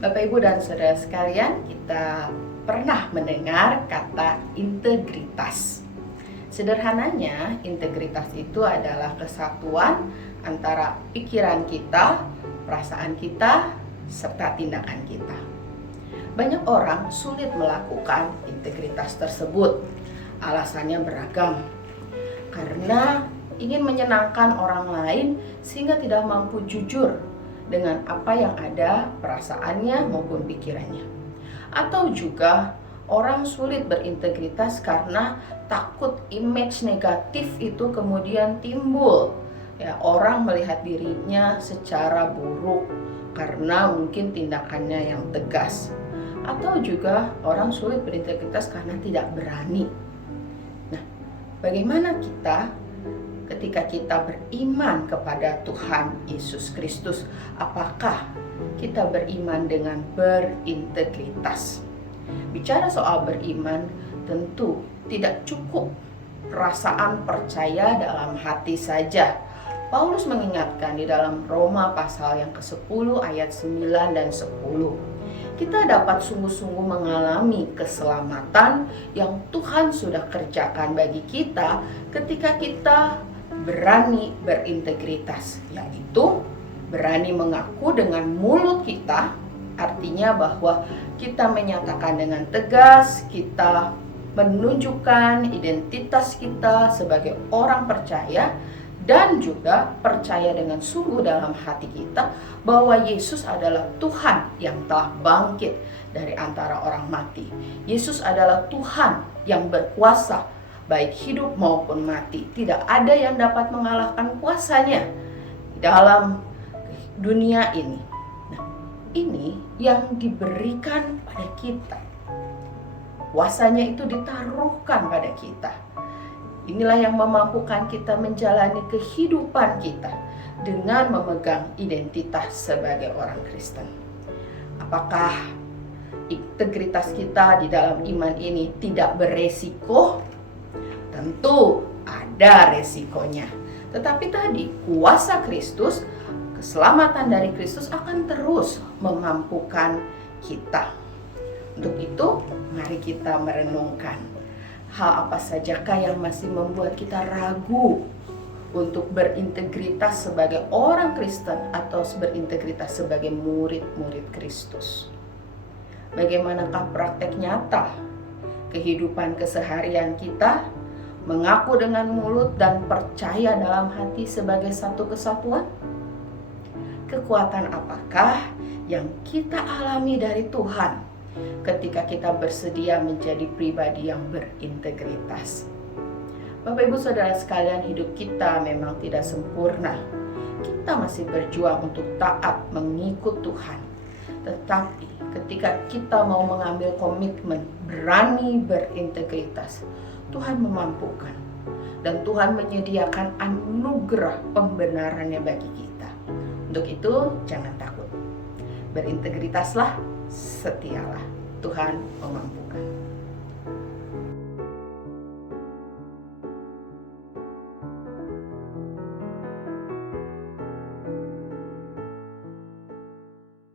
Bapak, Ibu, dan saudara sekalian, kita pernah mendengar kata integritas. Sederhananya, integritas itu adalah kesatuan antara pikiran kita, perasaan kita, serta tindakan kita. Banyak orang sulit melakukan integritas tersebut. Alasannya beragam. Karena ingin menyenangkan orang lain sehingga tidak mampu jujur dengan apa yang ada perasaannya maupun pikirannya. Atau juga orang sulit berintegritas karena takut image negatif itu kemudian timbul. Ya, orang melihat dirinya secara buruk karena mungkin tindakannya yang tegas. Atau juga orang sulit berintegritas karena tidak berani. Nah, bagaimana kita ketika kita beriman kepada Tuhan Yesus Kristus? Apakah kita beriman dengan berintegritas? Bicara soal beriman, tentu tidak cukup perasaan percaya dalam hati saja. Paulus mengingatkan di dalam Roma pasal yang ke-10 ayat 9 dan 10. Kita dapat sungguh-sungguh mengalami keselamatan yang Tuhan sudah kerjakan bagi kita ketika kita berani berintegritas, yaitu berani mengaku dengan mulut kita, artinya bahwa kita menyatakan dengan tegas, kita menunjukkan identitas kita sebagai orang percaya, dan juga percaya dengan sungguh dalam hati kita bahwa Yesus adalah Tuhan yang telah bangkit dari antara orang mati. Yesus adalah Tuhan yang berkuasa baik hidup maupun mati. Tidak ada yang dapat mengalahkan kuasanya dalam dunia ini. Nah, ini yang diberikan pada kita. Kuasanya itu ditaruhkan pada kita. Inilah yang memampukan kita menjalani kehidupan kita dengan memegang identitas sebagai orang Kristen. Apakah integritas kita di dalam iman ini tidak beresiko? Tentu ada resikonya. Tetapi tadi kuasa Kristus, keselamatan dari Kristus akan terus memampukan kita. Untuk itu, mari kita merenungkan hal apa sajakah yang masih membuat kita ragu untuk berintegritas sebagai orang Kristen atau berintegritas sebagai murid-murid Kristus. Bagaimanakah praktek nyata kehidupan keseharian kita mengaku dengan mulut dan percaya dalam hati sebagai satu kesatuan? Kekuatan apakah yang kita alami dari Tuhan ketika kita bersedia menjadi pribadi yang berintegritas? Bapak, Ibu, saudara sekalian, hidup kita memang tidak sempurna. Kita masih berjuang untuk taat mengikut Tuhan. Tetapi ketika kita mau mengambil komitmen berani berintegritas, Tuhan memampukan. Dan Tuhan menyediakan anugerah pembenarannya bagi kita. Untuk itu, jangan takut. Berintegritaslah, setialah. Tuhan memampukan.